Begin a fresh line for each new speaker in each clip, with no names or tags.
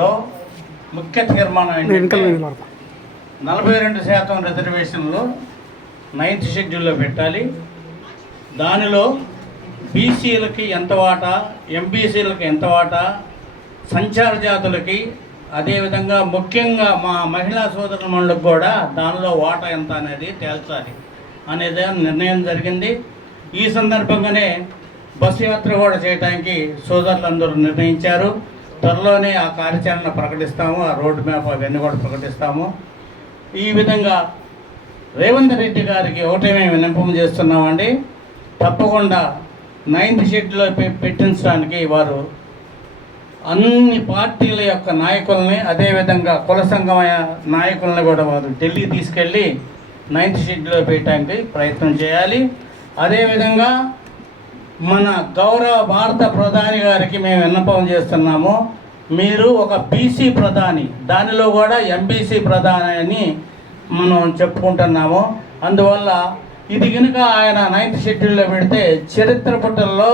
లో ముఖ్య తీర్మానం ఏంటంటే నలభై రెండు శాతం రిజర్వేషన్లు నైన్త్ షెడ్యూల్లో పెట్టాలి. దానిలో బీసీలకి ఎంత వాటా ఎంబీసీలకి ఎంత వాటా సంచార జాతులకి అదేవిధంగా ముఖ్యంగా మా మహిళా సోదరుమణులకు కూడా దానిలో వాటా ఎంత అనేది తేల్చాలి అనేది నిర్ణయం జరిగింది. ఈ సందర్భంగానే బస్సు యాత్ర కూడా చేయడానికి సోదరులందరూ నిర్ణయించారు. త్వరలోనే ఆ కార్యాచరణ ప్రకటిస్తాము ఆ రోడ్ మ్యాప్ అవన్నీ కూడా ప్రకటిస్తాము. ఈ విధంగా రేవంత్ రెడ్డి గారికి ఒకటే మేము విన్నపం చేస్తున్నామండి. తప్పకుండా నైన్త్ షెడ్యూల్లో పె- పెట్టించడానికి వారు అన్ని పార్టీల యొక్క నాయకుల్ని అదేవిధంగా కుల సంఘమైన నాయకుల్ని కూడా వారు ఢిల్లీ తీసుకెళ్ళి నైన్త్ షెడ్యూల్లో పెట్టడానికి ప్రయత్నం చేయాలి. అదేవిధంగా మన గౌరవ భారత ప్రధాని గారికి మేము విన్నపం చేస్తున్నాము. మీరు ఒక బీసీ ప్రధాని దానిలో కూడా ఎంబీసీ ప్రధాని అని మనం చెప్పుకుంటున్నాము. అందువల్ల ఇది కనుక ఆయన నైన్త్ షెడ్యూల్లో పెడితే చరిత్ర పుటల్లో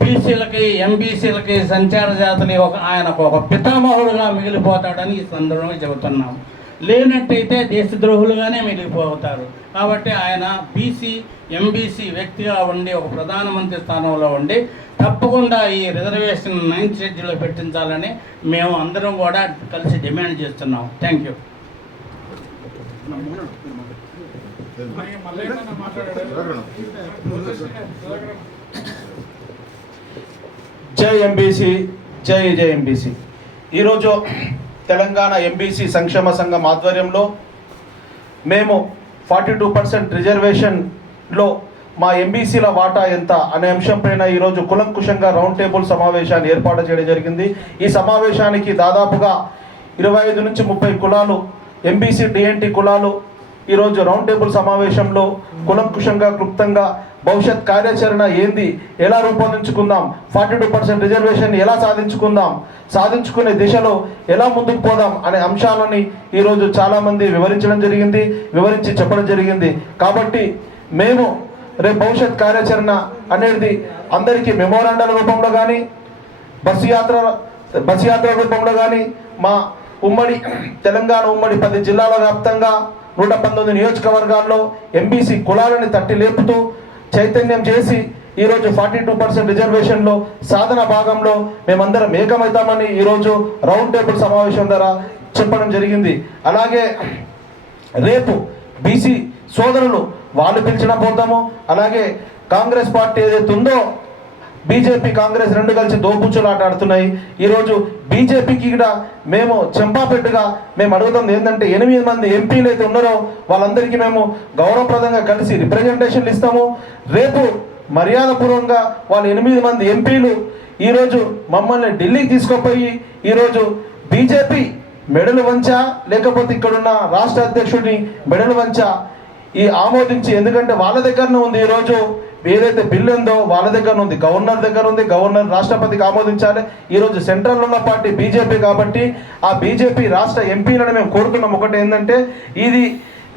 బీసీలకి ఎంబీసీలకి సంచార జాతని ఒక ఆయనకు ఒక పితామహుడుగా మిగిలిపోతాడని ఈ సందర్భంగా చెబుతున్నాం లేనట్టయితే దేశద్రోహులుగానే మిగిలిపోతారు. కాబట్టి ఆయన బీసీ ఎంబీసీ వ్యక్తిగా ఉండి ఒక ప్రధానమంత్రి స్థానంలో ఉండి తప్పకుండా ఈ రిజర్వేషన్ నైన్త్ షెడ్యూల్లో పెట్టించాలని మేము అందరం కూడా కలిసి డిమాండ్ చేస్తున్నాం. థ్యాంక్ యూ
జై ఎంబీసీ జై జై ఎంబీసీ ఈరోజు తెలంగాణ ఎంబీసీ సంక్షేమ సంఘం ఆధ్వర్యంలో మేము ఫార్టీ టూ పర్సెంట్ రిజర్వేషన్లో మా ఎంబీసీల వాటా ఎంత అనే అంశంపైన ఈరోజు కులంకుశంగా రౌండ్ టేబుల్ సమావేశాన్ని ఏర్పాటు చేయడం జరిగింది. ఈ సమావేశానికి దాదాపుగా ఇరవై ఐదు నుంచి ముప్పై కులాలు ఎంబీసీ డిఎన్టీ కులాలు ఈరోజు రౌండ్ టేబుల్ సమావేశంలో కులంకుశంగా క్లుప్తంగా భవిష్యత్ కార్యాచరణ ఏంది ఎలా రూపొందించుకుందాం ఫార్టీ టూ పర్సెంట్ రిజర్వేషన్ ఎలా సాధించుకుందాం సాధించుకునే దిశలో ఎలా ముందుకు పోదాం అనే అంశాలని ఈరోజు చాలామంది వివరించడం జరిగింది వివరించి చెప్పడం జరిగింది. కాబట్టి మేము రేపు భవిష్యత్ కార్యాచరణ అనేది అందరికీ మెమోరాండాల రూపంలో కానీ బస్సు యాత్ర బస్సు యాత్ర రూపంలో కానీ మా ఉమ్మడి తెలంగాణ ఉమ్మడి పది జిల్లాల వ్యాప్తంగా నూట పంతొమ్మిది నియోజకవర్గాల్లో ఎంబీసీ కులాలని తట్టి లేపుతూ చైతన్యం చేసి ఈరోజు ఫార్టీ టూ పర్సెంట్ రిజర్వేషన్లో సాధన భాగంలో మేమందరం ఏకమవుతామని ఈరోజు రౌండ్ టేబుల్ సమావేశం ద్వారా చెప్పడం జరిగింది. అలాగే రేపు బీసీ సోదరులు వాళ్ళు పిలిచిన పోతాము. అలాగే కాంగ్రెస్ పార్టీ ఏదైతే ఉందో బీజేపీ కాంగ్రెస్ రెండు కలిసి దోపుచ్చులాట ఆడుతున్నాయి ఈరోజు బీజేపీకి కూడా మేము చెంపాపెట్టుగా మేము అడుగుతుంది ఏంటంటే ఎనిమిది మంది ఎంపీలు అయితే ఉన్నారో వాళ్ళందరికీ మేము గౌరవప్రదంగా కలిసి రిప్రజెంటేషన్లు ఇస్తాము. రేపు మర్యాదపూర్వకంగా వాళ్ళ ఎనిమిది మంది ఎంపీలు ఈరోజు మమ్మల్ని ఢిల్లీకి తీసుకుపోయి ఈరోజు బీజేపీ మెడలు వంచా లేకపోతే ఇక్కడున్న రాష్ట్ర అధ్యక్షుడిని మెడలు వంచా ఈ ఆమోదించి ఎందుకంటే వాళ్ళ దగ్గరనే ఉంది ఈరోజు ఏదైతే బిల్ ఉందో వాళ్ళ దగ్గర ఉంది గవర్నర్ దగ్గర ఉంది గవర్నర్ రాష్ట్రపతికి ఆమోదించాలి. ఈరోజు సెంట్రల్ ఉన్న పార్టీ బీజేపీ కాబట్టి ఆ బీజేపీ రాష్ట్ర ఎంపీలను మేము కోరుతున్నాం. ఒకటి ఏంటంటే ఇది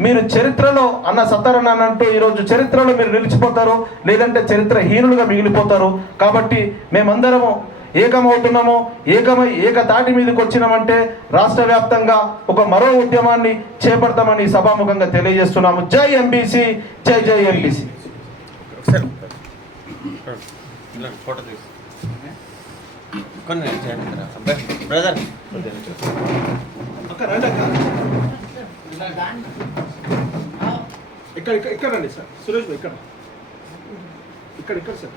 మీరు చరిత్రలో అన్న సత్తారని అంటూ ఈరోజు చరిత్రలో మీరు నిలిచిపోతారు లేదంటే చరిత్ర హీనులుగా మిగిలిపోతారు. కాబట్టి మేమందరము ఏకమవుతున్నాము ఏకమై ఏకతాటి మీదకి వచ్చినామంటే రాష్ట్ర వ్యాప్తంగా ఒక మరో ఉద్యమాన్ని చేపడతామని సభాముఖంగా తెలియజేస్తున్నాము. జై ఎంబీసీ జై జై ఎంబీసీ.
ఫోటో తీసి. కొన్ని బ్రదర్.
ఇక్కడ ఇక్కడ ఇక్కడ రండి సార్. సురేష్ ఇక్కడ. ఇక్కడ ఇక్కడ సార్.